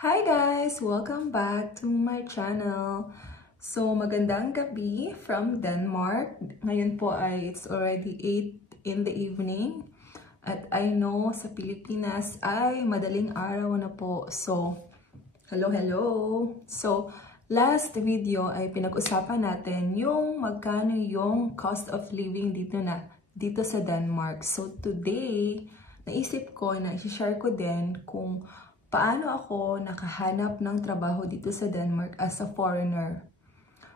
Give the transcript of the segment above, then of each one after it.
Hi guys! Welcome back to my channel. So, magandang gabi from Denmark. Ngayon po ay it's already 8 in the evening. At I know sa Pilipinas ay madaling araw na po. So, hello! So, last video ay pinag-usapan natin yung magkano yung cost of living dito sa Denmark. So, today, naisip ko na i-share ko din kung paano ako nakahanap ng trabaho dito sa Denmark as a foreigner.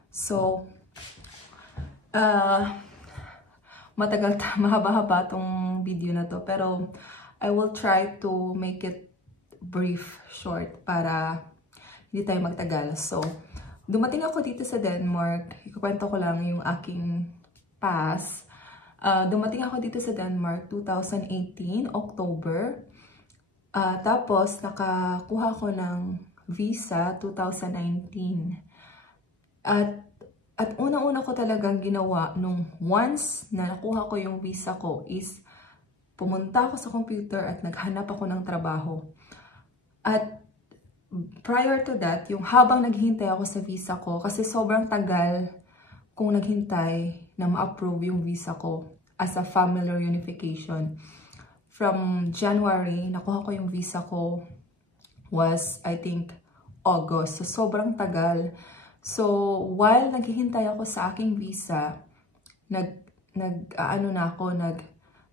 So, mahaba-haba tong video na to. Pero, I will try to make it brief, short, para hindi tayo magtagal. So, dumating ako dito sa Denmark. Ikukwento ko lang yung aking past. Dumating ako dito sa Denmark 2018, October. Tapos, nakakuha ko ng visa 2019. At una-una ko talagang ginawa nung once na nakuha ko yung visa ko is pumunta ako sa computer at naghanap ako ng trabaho. At prior to that, yung habang naghihintay ako sa visa ko, kasi sobrang tagal kung naghintay na ma-approve yung visa ko as a family reunification. From January, nakuha ko yung visa ko was, I think, August. So, sobrang tagal. So, while naghihintay ako sa aking visa,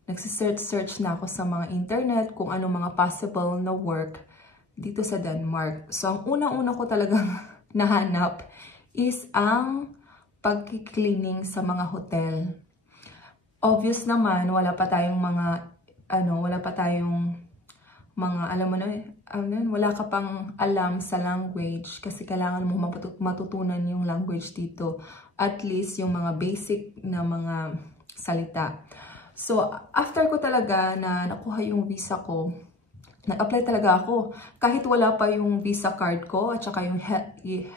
nagsisearch na ako sa mga internet kung ano mga possible na work dito sa Denmark. So, ang una-una ko talagang nahanap is ang pagki-cleaning sa mga hotel. Obvious naman, wala pa tayong wala ka pang alam sa language kasi kailangan mo matutunan yung language dito. At least yung mga basic na mga salita. So, after ko talaga na nakuha yung visa ko, nag-apply talaga ako. Kahit wala pa yung visa card ko at saka yung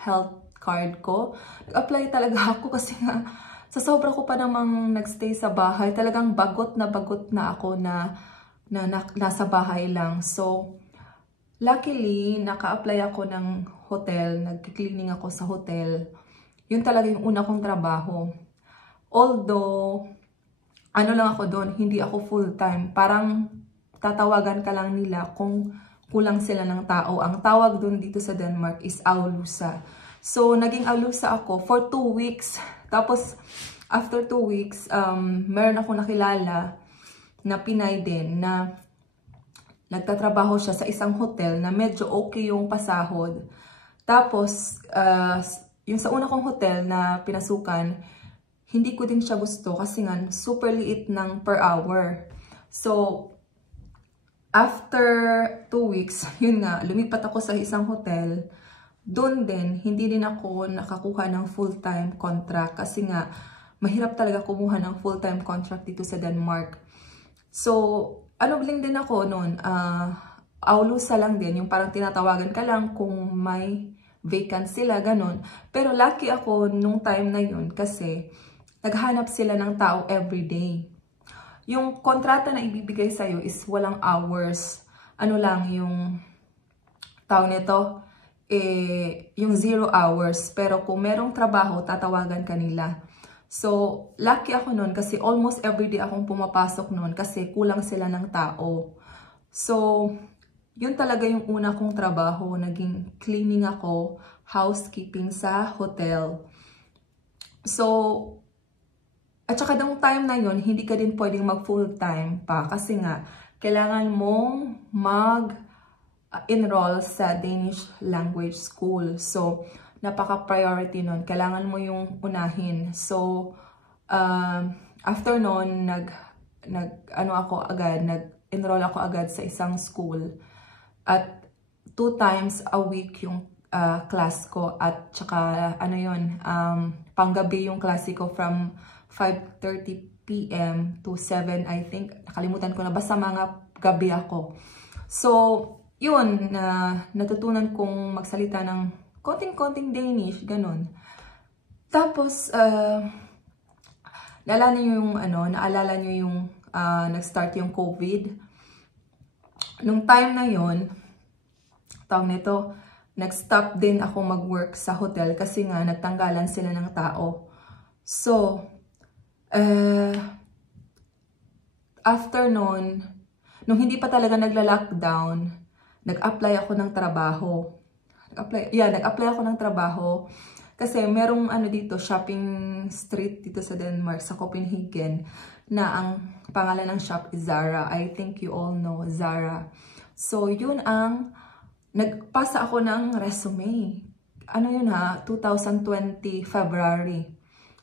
health card ko, nag-apply talaga ako kasi nga sa sobra ko pa namang nagstay sa bahay, talagang bagot na ako na nasa bahay lang. So, luckily, naka-apply ako ng hotel, nag-cleaning ako sa hotel. Yun talaga yung una kong trabaho. Although, ano lang ako doon, hindi ako full-time. Parang tatawagan ka lang nila kung kulang sila ng tao. Ang tawag doon dito sa Denmark is Aulusa. So, naging Aulusa ako for 2 weeks. Tapos, after 2 weeks, meron ako nakilala na Pinay din na nagtatrabaho siya sa isang hotel na medyo okay yung pasahod. Tapos, yung sa una kong hotel na pinasukan, hindi ko din siya gusto kasi nga super liit ng per hour. So, after 2 weeks, yun nga, lumipat ako sa isang hotel. Doon din, hindi din ako nakakuha ng full-time contract kasi nga, mahirap talaga kumuha ng full-time contract dito sa Denmark. So, bling din ako noon, Aulusa lang din, yung parang tinatawagan ka lang kung may vacant sila, ganun. Pero lucky ako nung time na yun kasi naghanap sila ng tao everyday. Yung kontrata na ibibigay sa'yo is walang hours. Ano lang yung tawag nito? Yung 0 hours. Pero kung merong trabaho, tatawagan ka nila. So, lucky ako nun kasi almost everyday akong pumapasok nun kasi kulang sila ng tao. So, yun talaga yung una kong trabaho. Naging cleaning ako, housekeeping sa hotel. So, at saka nung time na yun, hindi ka din pwedeng mag full time pa kasi nga, kailangan mong mag-enroll sa Danish language school. So, napaka-priority nun. Kailangan mo yung unahin. So, after nun, nag-enroll ako agad sa isang school. At 2 times a week yung class ko. At saka, panggabi yung klase ko from 5:30 p.m. to 7, I think. Nakalimutan ko na. Basta mga gabi ako. So, yun, natutunan kong magsalita ng konting-konting Danish, ganun. Tapos, naalala nyo yung nag-start yung COVID. Nung time na yon, tawag nito, nag-stop din ako mag-work sa hotel kasi nga nagtanggalan sila ng tao. So, after nun, nung hindi pa talaga nagla-lockdown, nag-apply ako ng trabaho. Nag-apply ako ng trabaho kasi merong ano dito, shopping street dito sa Denmark, sa Copenhagen, na ang pangalan ng shop is Zara. I think you all know Zara. So, yun ang, nagpasa ako ng resume. Ano yun ha? 2020 February.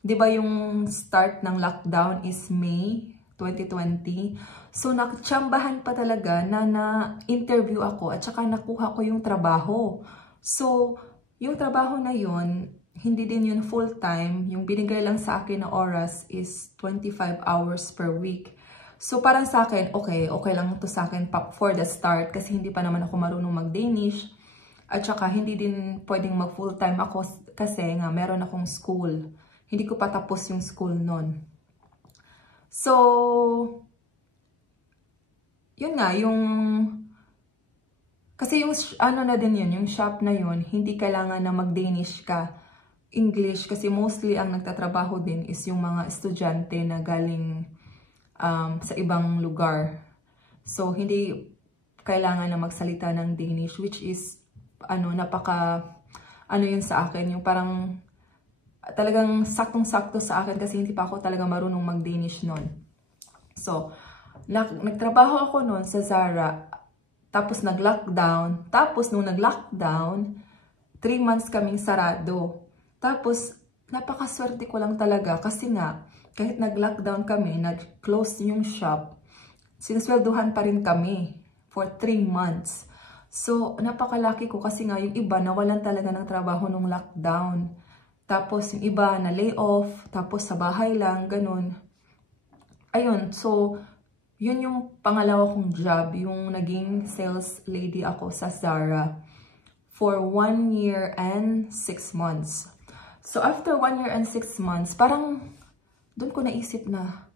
Di ba yung start ng lockdown is May 2020? So, nakatsambahan pa talaga na na-interview ako at saka nakuha ko yung trabaho. So, yung trabaho na yun, hindi din yun full-time. Yung binigay lang sa akin na oras is 25 hours per week. So, parang sa akin, okay lang to sa akin for the start kasi hindi pa naman ako marunong mag-Danish. At saka, hindi din pwedeng mag-full-time ako kasi nga meron akong school. Hindi ko pa tapos yung school nun. So, yun nga, kasi yung ano na din yun, yung shop na yun, hindi kailangan na mag-Danish ka. English, kasi mostly ang nagtatrabaho din is yung mga estudyante na galing sa ibang lugar. So, hindi kailangan na magsalita ng Danish, which is, yun sa akin, yung parang, talagang saktong-sakto sa akin kasi hindi pa ako talaga marunong mag-Danish nun. So, nagtrabaho ako nun sa Zara, tapos nag-lockdown, tapos nung nag-lockdown, 3 months kaming sarado. Tapos, napakaswerte ko lang talaga kasi nga, kahit nag-lockdown kami, nag-close yung shop, sinaswelduhan pa rin kami for 3 months. So, napakalaki ko kasi nga yung iba nawalan talaga ng trabaho nung lockdown. Tapos, yung iba na lay off, tapos sa bahay lang, ganun. Ayun, so, yun yung pangalawa kong job, yung naging sales lady ako sa Zara for 1 year and 6 months. So, after 1 year and 6 months, parang doon ko naisip na,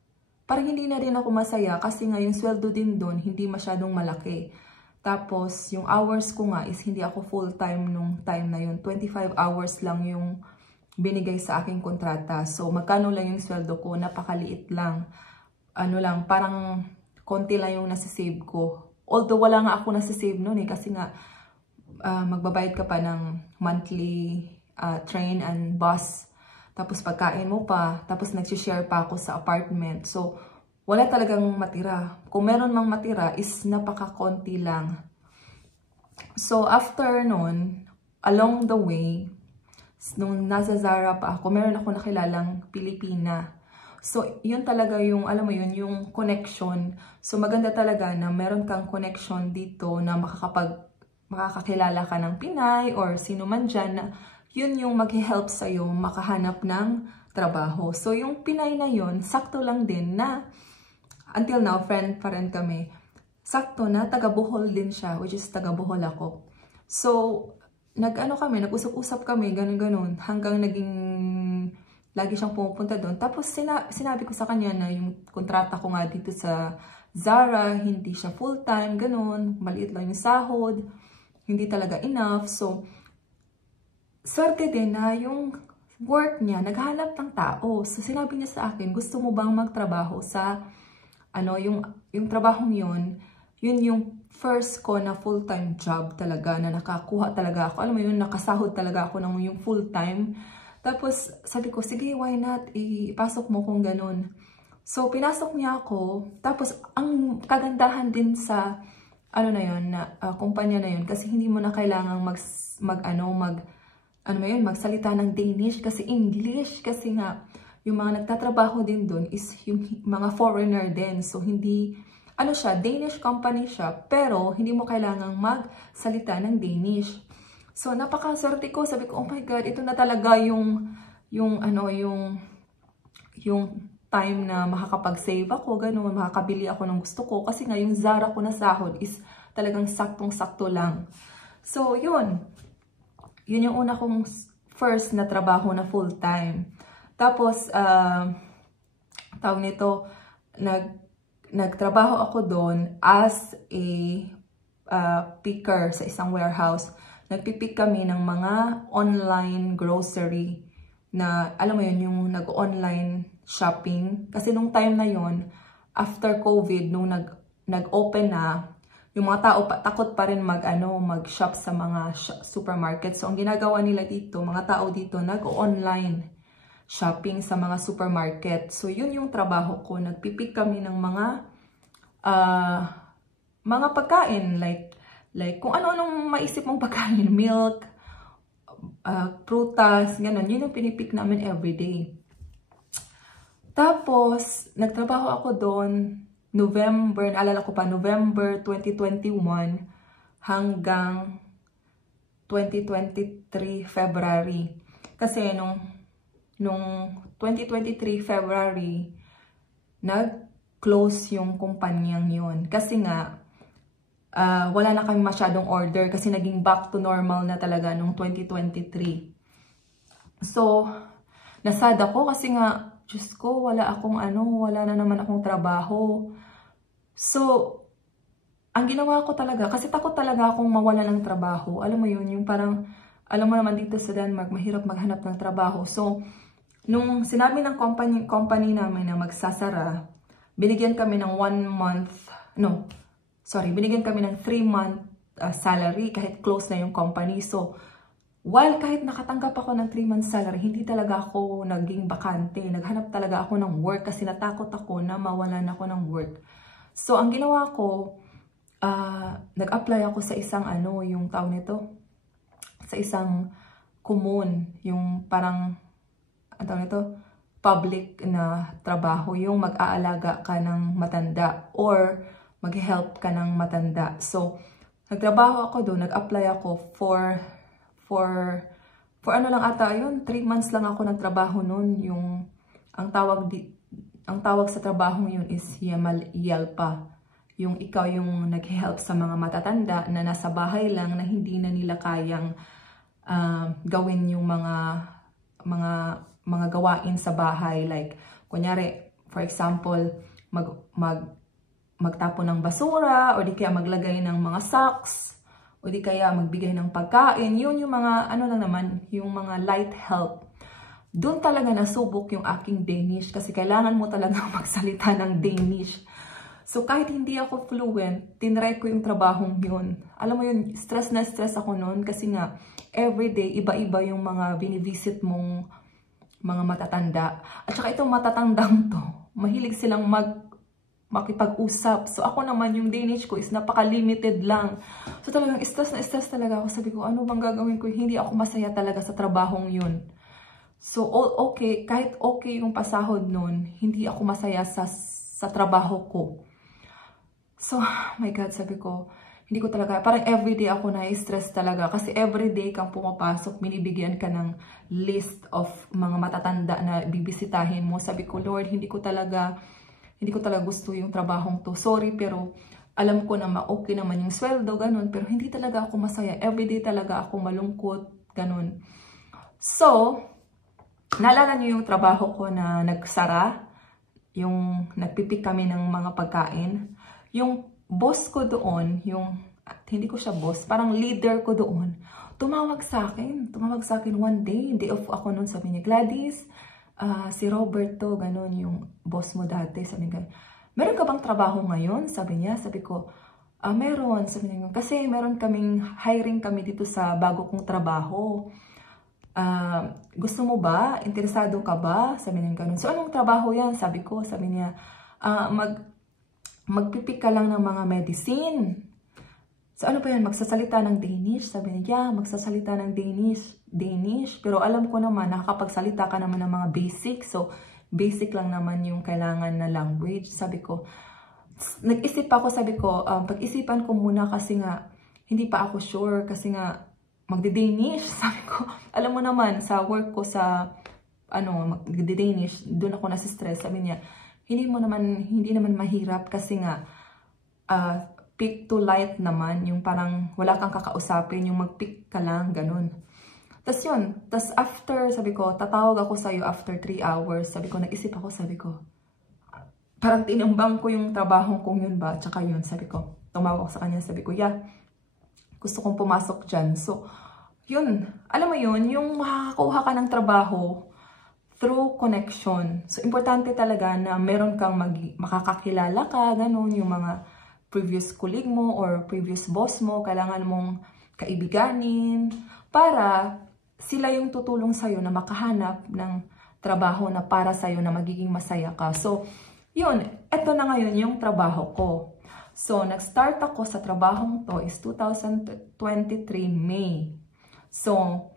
parang hindi na rin ako masaya kasi nga yung sweldo din doon, hindi masyadong malaki. Tapos, yung hours ko nga is hindi ako full-time nung time na yun. 25 hours lang yung binigay sa aking kontrata. So, magkano lang yung sweldo ko? Napakaliit lang. Parang konti lang yung nasisave ko. Although, wala nga ako nasisave noon kasi nga, magbabayad ka pa ng monthly train and bus. Tapos pagkain mo pa. Tapos nagsishare pa ako sa apartment. So, wala talagang matira. Kung meron mang matira is napaka-konti lang. So, after nun, along the way, nung nasa Zara pa ako, meron ako nakilalang Pilipina. So, yun talaga yung, alam mo yun, yung connection. So, maganda talaga na meron kang connection dito na makakakilala ka ng Pinay or sino man dyan na yun yung mag-help sa'yo makahanap ng trabaho. So, yung Pinay na yun, sakto lang din na, until now, friend pa rin kami. Sakto na, taga Bohol din siya, which is taga Bohol ako. So, nag-usap-usap kami, ganun-ganun, hanggang lagi siyang pumupunta doon. Tapos, sinabi ko sa kanya na yung kontrata ko nga dito sa Zara, hindi siya full-time, ganun, maliit lang yung sahod, hindi talaga enough. So, swerte din na yung work niya, naghanap ng tao. So, sinabi niya sa akin, gusto mo bang magtrabaho sa, yung trabahong yun yung first ko na full-time job talaga, na nakakuha talaga ako. Alam mo yun, nakasahod talaga ako ng yung full-time. Tapos, sabi ko, sige, why not? Ipasok mo kung ganun. So, pinasok niya ako. Tapos, ang kagandahan din sa, kumpanya na yun, kasi hindi mo na kailangang magsalita ng Danish kasi English. Kasi nga, yung mga nagtatrabaho din doon is yung mga foreigner din. So, Danish company siya, pero hindi mo kailangang magsalita ng Danish. So, napakaswerte ko. Sabi ko, oh my God, ito na talaga yung time na makakapag-save ako, ganun, makakabili ako ng gusto ko. Kasi nga, yung Zara ko na sahod is talagang saktong-sakto lang. So, yun yung una kong first na trabaho na full-time. Tapos, tawag nito, nagtrabaho ako doon as a picker sa isang warehouse. Nagpipick kami ng mga online grocery na, alam mo yun, yung nag-online shopping. Kasi nung time na yun, after COVID, nung nag-open na, yung mga tao takot pa rin mag-shop sa mga supermarket. So, ang ginagawa nila dito, mga tao dito, nag-online shopping sa mga supermarket. So, yun yung trabaho ko. Nagpipick kami ng mga pagkain, like kung ano-anong maisip mong pagkain, milk, prutas, gano'n. Yun yung pinipick namin everyday. Tapos, nagtrabaho ako doon November, naalala ko pa, November 2021 hanggang 2023 February. Kasi nung 2023 February, nag-close yung kumpanyang yun. Kasi nga, wala na kami masyadong order kasi naging back to normal na talaga nung 2023. So, nasad ako kasi nga, Diyos ko, wala na naman akong trabaho. So, ang ginawa ko talaga, kasi takot talaga akong mawala ng trabaho. Alam mo yun, yung parang, alam mo naman dito sa Denmark, mahirap maghanap ng trabaho. So, nung sinabi ng company namin na magsasara, binigyan kami ng binigyan kami ng 3-month salary kahit close na yung company. So, while kahit nakatanggap ako ng 3-month salary, hindi talaga ako naging bakante. Naghanap talaga ako ng work kasi natakot ako na mawalan ako ng work. So, ang ginawa ko, nag-apply ako sa isang yung tawag nito, sa isang commune, yung parang, ang tawag nito, public na trabaho, yung mag-aalaga ka ng matanda or mag-help ka ng matanda. So, nagtrabaho ako doon, nag-apply ako for ano lang ata, yun, 3 months lang ako nagtrabaho noon. Yung, ang tawag sa trabaho yun is Yelpa. Yung ikaw yung nag-help sa mga matatanda na nasa bahay lang na hindi na nila kayang gawin yung mga gawain sa bahay. Like, kunyari, for example, magtapo ng basura, o di kaya maglagay ng mga socks, o di kaya magbigay ng pagkain. Yun yung mga, yung mga light help. Doon talaga nasubok yung aking Danish kasi kailangan mo talaga magsalita ng Danish. So kahit hindi ako fluent, tinry ko yung trabahong yun. Alam mo yun, stress na stress ako noon kasi nga, everyday, iba-iba yung mga binivisit mong mga matatanda. At saka itong matatandang to, mahilig silang makipag-usap. So ako naman, yung Danish ko is napaka-limited lang. So talagang stress na stress talaga ako. Sabi ko, ano bang gagawin ko? Hindi ako masaya talaga sa trabahong yun. So okay, kahit okay yung pasahod nun, hindi ako masaya sa trabaho ko. So, my God, sabi ko, hindi ko talaga, parang everyday ako na-stress talaga. Kasi everyday kang pumapasok, minibigyan ka ng list of mga matatanda na bibisitahin mo. Sabi ko, Lord, hindi ko talaga gusto yung trabahong to. Sorry, pero alam ko na okay naman yung sweldo, ganun. Pero hindi talaga ako masaya. Everyday talaga ako malungkot, ganun. So, naalala niyo yung trabaho ko na nagsara? Yung nagpipik kami ng mga pagkain? Yung boss ko doon, hindi ko siya boss, parang leader ko doon, tumawag sa akin one day off ako noon, sabi niya, Gladys, si Roberto, ganun, yung boss mo dati, sabi niya, meron ka bang trabaho ngayon? Sabi niya, sabi ko, meron, sabi niya, kasi meron hiring kami dito sa bago kong trabaho. Gusto mo ba? Interesado ka ba? Sabi niya ganun. So, anong trabaho yan? Sabi niya, magpipik ka lang ng mga medicine. So, ano pa yan? Magsasalita ng Danish? Sabi niya, magsasalita ng Danish. Pero alam ko naman, nakakapagsalita ka naman ng mga basic. So, basic lang naman yung kailangan na language. Sabi ko, nag-isip ako, pag-isipan ko muna kasi nga, hindi pa ako sure. Kasi nga, magdi-Danish. Sabi ko, alam mo naman, sa work ko magdi-Danish, doon ako nasi-stress. Sabi niya, hindi naman mahirap kasi nga pick to light naman, yung parang wala kang kakausapin, yung mag-pick ka lang, ganun. Tapos yun, after, sabi ko, tatawag ako sa'yo after 3 hours. Sabi ko, nag-isip ako, sabi ko, parang tinimbang ko yung trabaho kong yun ba, tsaka yun, sabi ko, tumawag sa kanya, sabi ko, yeah, gusto kong pumasok dyan. So, yun, alam mo yun, yung makakakuha ka ng trabaho through connection. So, importante talaga na meron kang makakakilala ka, ganun, yung mga previous colleague mo or previous boss mo, kailangan mong kaibiganin para sila yung tutulong sa'yo na makahanap ng trabaho na para sa'yo na magiging masaya ka. So, yun, eto na ngayon yung trabaho ko. So, nag-start ako sa trabahong to is 2023 May. So,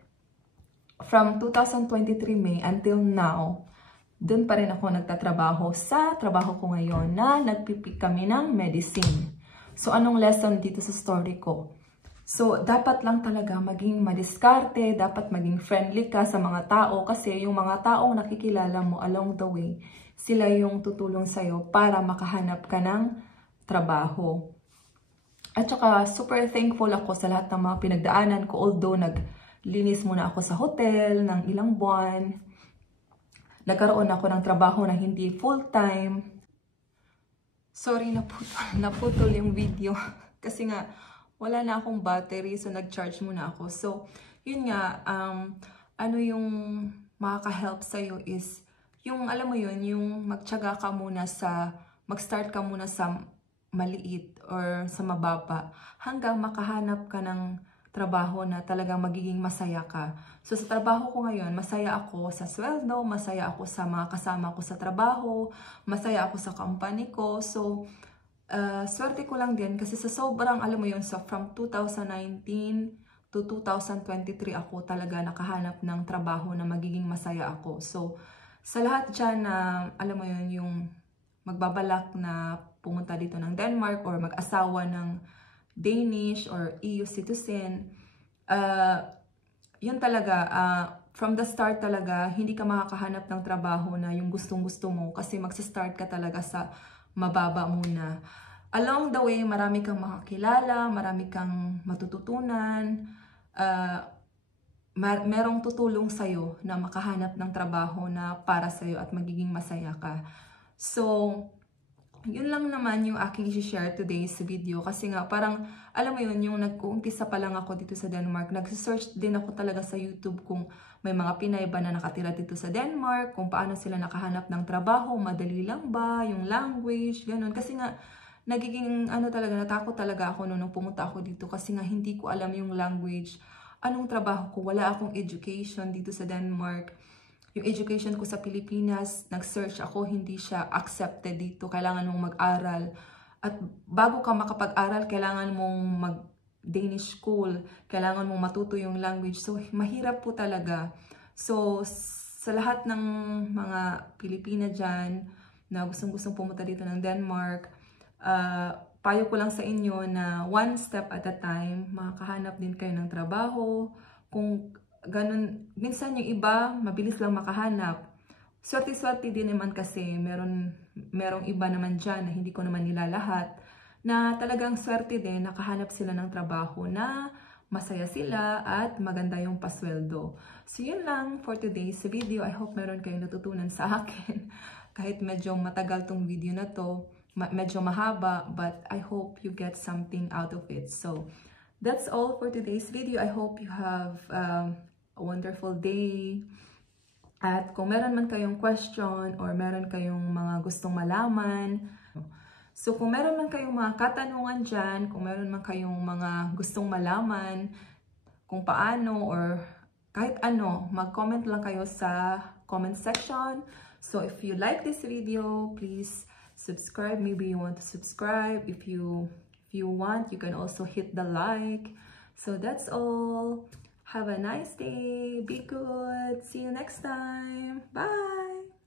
from 2023 May until now, dun pa rin ako nagtatrabaho sa trabaho ko ngayon na nagpipik kami ng medicine. So, anong lesson dito sa story ko? So, dapat lang talaga maging madiskarte, dapat maging friendly ka sa mga tao kasi yung mga taong nakikilala mo along the way, sila yung tutulong sa'yo para makahanap ka ng trabaho. At saka, super thankful ako sa lahat ng mga pinagdaanan ko, although naglinis muna ako sa hotel ng ilang buwan. Nagkaroon ako ng trabaho na hindi full-time. Sorry, naputol yung video. Kasi nga, wala na akong battery, so nag-charge muna ako. So, yun nga, ano yung makaka-help sa'yo is, yung, alam mo yun, yung magtiyaga ka muna mag-start ka muna sa maliit or sa mababa, hanggang makahanap ka ng trabaho na talagang magiging masaya ka. So, sa trabaho ko ngayon, masaya ako sa sweldo, masaya ako sa mga kasama ko sa trabaho, masaya ako sa company ko. So, swerte ko lang din kasi sa sobrang, alam mo yun, so from 2019 to 2023 ako talaga nakahanap ng trabaho na magiging masaya ako. So, sa lahat dyan na, alam mo yun, yung magbabalak na pumunta dito ng Denmark or mag-asawa ng Danish or EU citizen, yun talaga, from the start talaga, hindi ka makakahanap ng trabaho na yung gustong-gusto mo kasi magsa-start ka talaga sa mababa muna. Along the way, marami kang makakilala, marami kang matututunan, merong tutulong sa'yo na makahanap ng trabaho na para sa'yo at magiging masaya ka. So, yun lang naman yung aking i-share today sa video kasi nga parang, alam mo yun, yung nag-uumpisa pa lang ako dito sa Denmark, nag-search din ako talaga sa YouTube kung may mga Pinay ba na nakatira dito sa Denmark, kung paano sila nakahanap ng trabaho, madali lang ba, yung language, ganun. Kasi nga, nagiging, natakot talaga ako nung pumunta ako dito kasi nga hindi ko alam yung language. Anong trabaho ko? Wala akong education dito sa Denmark. Yung education ko sa Pilipinas, nag-search ako, hindi siya accepted dito. Kailangan mong mag-aral. At bago ka makapag-aral, kailangan mong mag-Danish school. Kailangan mong matuto yung language. So, mahirap po talaga. So, sa lahat ng mga Pilipina dyan na gustong-gustong pumunta dito ng Denmark, payo ko lang sa inyo na one step at a time, makakahanap din kayo ng trabaho. Kung ganun, minsan yung iba, mabilis lang makahanap. Swerte-swerte din naman kasi merong iba naman dyan na hindi ko naman nilalahat, na talagang swerte din, nakahanap sila ng trabaho na masaya sila at maganda yung pasweldo. So yun lang for today's video. I hope meron kayong natutunan sa akin. Kahit medyo matagal tong video na to, medyo mahaba, but I hope you get something out of it. So that's all for today's video. I hope you have a wonderful day. At kung meron man kayong question or meron kayong mga gustong malaman, so kung meron man kayong mga katanungan dyan, kung meron man kayong mga gustong malaman, kung paano or kahit ano, mag-comment lang kayo sa comment section. So if you like this video, please subscribe. Maybe you want to subscribe. If you want, you can also hit the like. So that's all. Have a nice day. Be good. See you next time. Bye.